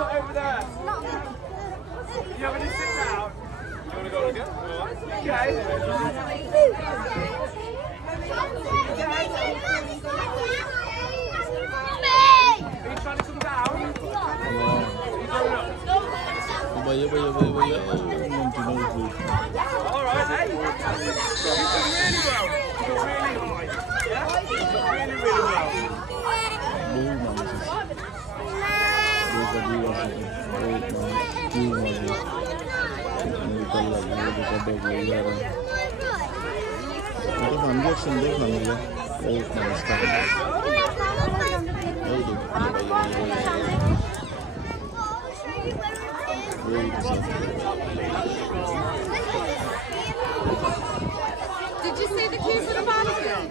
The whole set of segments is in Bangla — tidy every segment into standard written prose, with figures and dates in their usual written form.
over there. You have any sit down? You want to go again? Okay. Are you trying to come down? Are you going up? All right, hey. You've done really well. Really high. Yeah? Really, really well. Did you see the queue for the Vatican?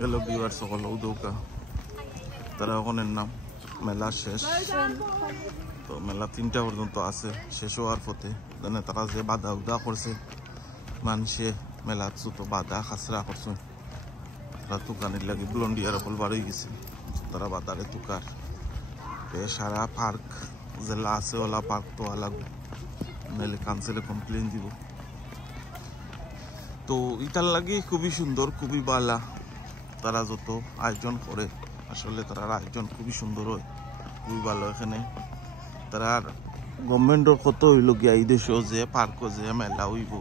Hello viewers, সকল উদৌকা তারা ওখানের নাম মেলা শেষ তো মেলা 3টা পর্যন্ত আছে শেষ হওয়ার পথে জানে তারা যে বাধা উদা করছে মানুষে মেলা তো বাধা খাসরা করছে তারা তুকানির লাগে ব্লন্ডিয়ার অকল বার হয়ে গেছে তারা বাধারে তুকার সারা পার্ক জেলা আছে ওলা পার্ক তো আলাগ নাহলে কাউন্সিলে কমপ্লেন দিব তো ইটার লাগে খুবই সুন্দর খুবই বালা তারা যত আয়োজন করে আসলে তারা আয়োজন খুবই সুন্দর হয় খুবই ভালো এখানে তারা গভর্নমেন্টের কত হইল গিয়া এই দেশও যে পার্ক যে মেলা হইব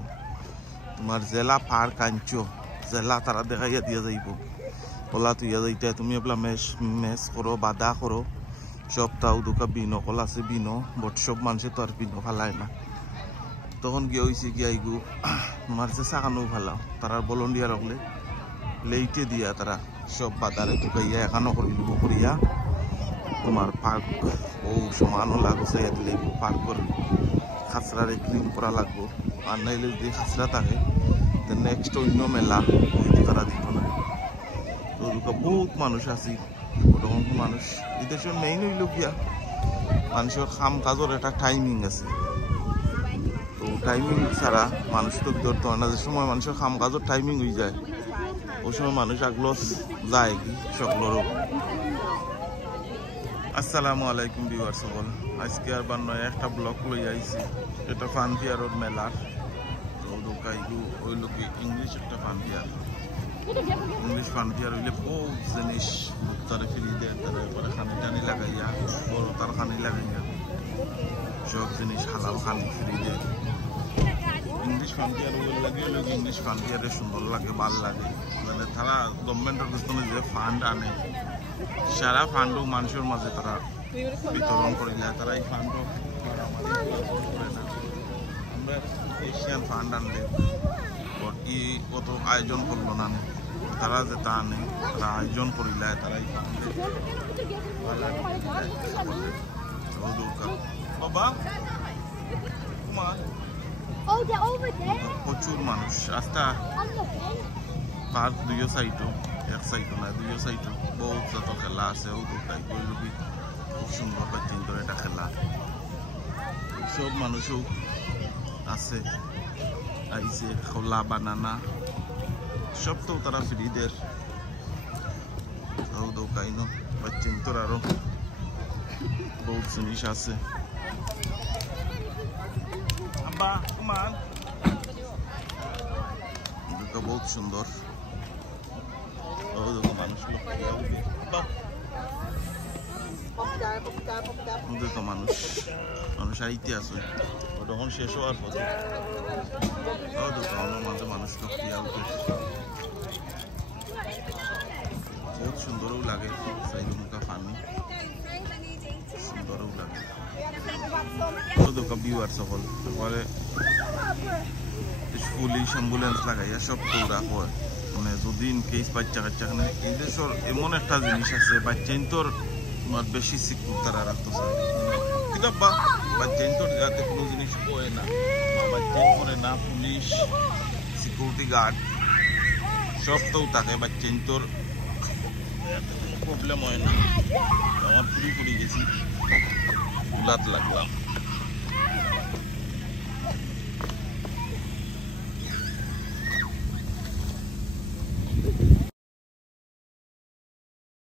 তোমার জেলা পার্ক আনছো জেলা তারা দেখাইয়া দিয়া যাইব ওলা তুইয়া যাইতে তুমি এগুলা মেস করো বাধা করো সপ্তাহ দুকা বিনো কলা আছে বিনো বট সব মানুষে তো আর বিনো ফালায় না তখন গিয়ে হয়েছে গিয়া এইগু তোমার যে চাকানো ফালাও তারা ভলন্টিয়ার হলে লেইটে দিয়া তারা সব বাদারে ঢুকাইয়া এখানো করিব করিয়া তোমার পার্ক ও সমানও লাগছে দিলে পার্কর খাসরারে ক্লিন করা লাগবো আর নাইলে যদি খাসরা থাকে নেক্সট অন্য মেলা হইতে তারা দিত না তো বহুত মানুষ আছে ওরকম মানুষ এই দেশের মেইন হইল গিয়া মানুষের কাম কাজের একটা টাইমিং আছে তো টাইমিং ছাড়া মানুষ তো ধরতে হয় না যে সময় মানুষের কাম কাজের টাইমিং হয়ে যায় ওই সময় মানুষ আগলো যায় কি সকলেরও আসসালামু আলাইকুম ভিউয়ার্স সকল আজকে আর বান্নয় একটা ব্লগ লই আইছি এটা ফানফেয়ারের মেলার তো দোকাইগু ওই লোকে ইংলিশ একটা ফানফেয়ার ইংলিশ ফানফেয়ার হইলে বহুত জিনিস তারা ফিরি দেয় তারপরে খানি টানি লাগাইয়া বড় তার খানি লাগাইয়া সব জিনিস হালাল খানি ফিরি দেয় ইংলিশ ফানফেয়ার লাগে লোক ইংলিশ ফানফেয়ারে সুন্দর লাগে ভাল লাগে মানে তারা গভর্নমেন্টের পিছনে যে ফান্ড আনে সারা ফান্ডও মানুষের মাঝে তারা বিতরণ করিলে তারা এই ফান্ডও করে না আমরা এশিয়ান ফান্ড আনলে ই কত আয়োজন করলো না তারা যে তা আনে তারা আয়োজন করিলে তারা এই ফান্ডে বাবা কুমার প্রচুর মানুষ রাস্তা পার্ক দুইও সাইডও এক সাইডও না দুইও সাইডও বহুত যত খেলা আছে ও দুটাই কইলবি খুব সুন্দর বাচ্চাদের এটা খেলা সব মানুষও আছে আইছে খোলা বানানা সব তো তারা ফ্রিদের দোকাইন বাচ্চাদের আরো বহুত জিনিস আছে আব্বা কুমার দুটো বহুত সুন্দর মানুষ মানুষ মানুষ আইতে আছে তখন শেষ হওয়ার পর মাঝে মানুষ বহুত সুন্দরও লাগে মুখা পানি সুন্দরও লাগে ভিউয়ার সকল তারপরে পুলিশ অ্যাম্বুলেন্স লাগাইয়া সব দৌড়া হয় মানে যদি ইনকেস বাচ্চা কাচ্চা এখানে এই দেশের এমন একটা জিনিস আছে বাচ্চা তোর তোমার বেশি সিকিউর তারা রাখতে চায় ঠিক আছে বাচ্চা তোর যাতে কোনো জিনিস পড়ে না বাচ্চা পড়ে না পুলিশ সিকিউরিটি গার্ড সব তো থাকে বাচ্চা তোর প্রবলেম হয় না আমার পুরি গেছি গুলাত লাগলাম